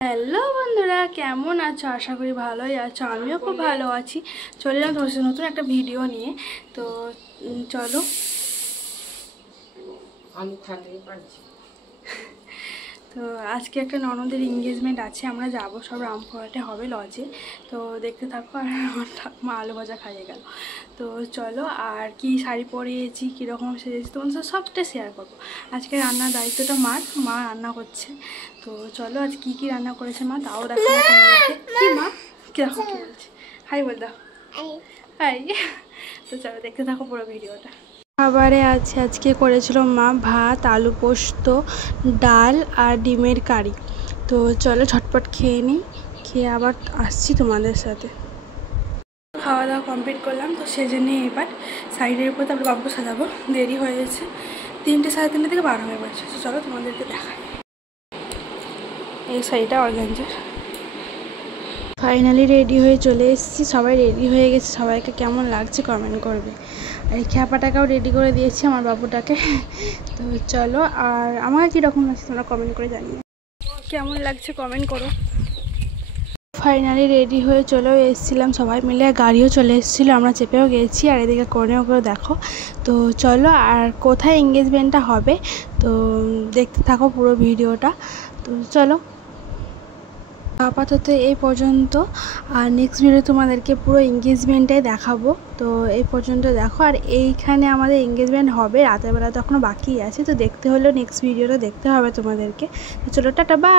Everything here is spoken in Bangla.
হ্যালো বন্ধুরা, কেমন আছো? আশা করি ভালোই আছো। আমিও খুব ভালো আছি। চলে এলাম তোমার সাথে নতুন একটা ভিডিও নিয়ে। তো চলো। তো আজকে একটা ননদের এঙ্গেজমেন্ট আছে, আমরা যাব সব রামপুরহাটে হবে লজে। তো দেখতে থাকো। আর আমার ঠাকুমা আলু ভাজা খাইয়ে গেল। তো চলো, আর কি শাড়ি পরিয়েছি, কীরকম সেজেছি তোমার সাথে সবটা শেয়ার করবো। আজকে রান্নার দায়িত্বটা মা রান্না করছে। তো চলো, আজ কি কি রান্না করেছে মা তাও দেখো তোমাদেরকে। কি মা কীরকম কী বলছে? হাই বল দাও। হাই। তো চলো, দেখতে থাকো পুরো ভিডিওটা। খাবারে আছে আজকে করেছিল মা ভাত, আলু পোস্ত, ডাল আর ডিমের কারি। তো চলো ঝটপট খেয়ে নিই, খেয়ে আবার আসছি তোমাদের সাথে। খাওয়া দাওয়া কমপ্লিট করলাম, তো সেজন্য এবার সাইডের উপর তারপরে বাবু সাজাবো। দেরি হয়ে গেছে, 3টে সাড়ে 3টে থেকে বার হয়ে পড়ছে। তো চলো তোমাদেরকে দেখাই। এই শাড়িটা অর্গানজার। ফাইনালি রেডি হয়ে চলে এসেছি, সবাই রেডি হয়ে গেছে। সবাইকে কেমন লাগছে কমেন্ট করবে। আর এই খ্যাপাটাকেও রেডি করে দিয়েছি আমার বাবুটাকে। তো চলো, আর আমাকে কীরকম লাগছে তোমরা কমেন্ট করে জানিয়ে, কেমন লাগছে কমেন্ট করো। ফাইনালি রেডি হয়ে চলেও এসেছিলাম সবাই মিলে, গাড়িও চলে এসেছিলো, আমরা চেপেও গেছি। আর এদিকে কনেও করে দেখো। তো চলো, আর কোথায় এঙ্গেজমেন্টটা হবে তো দেখতে থাকো পুরো ভিডিওটা। তো চলো, আপাতত এই পর্যন্ত। আর নেক্সট ভিডিও তোমাদেরকে পুরো এঙ্গেজমেন্টটাই দেখাবো। তো এই পর্যন্ত দেখো। আর এইখানে আমাদের এঙ্গেজমেন্ট হবে রাতের বেলা, তো এখনও বাকি আছে। তো দেখতে হলেও নেক্সট ভিডিওটা দেখতে হবে তোমাদেরকে। তো চলো, টাটা, বাই।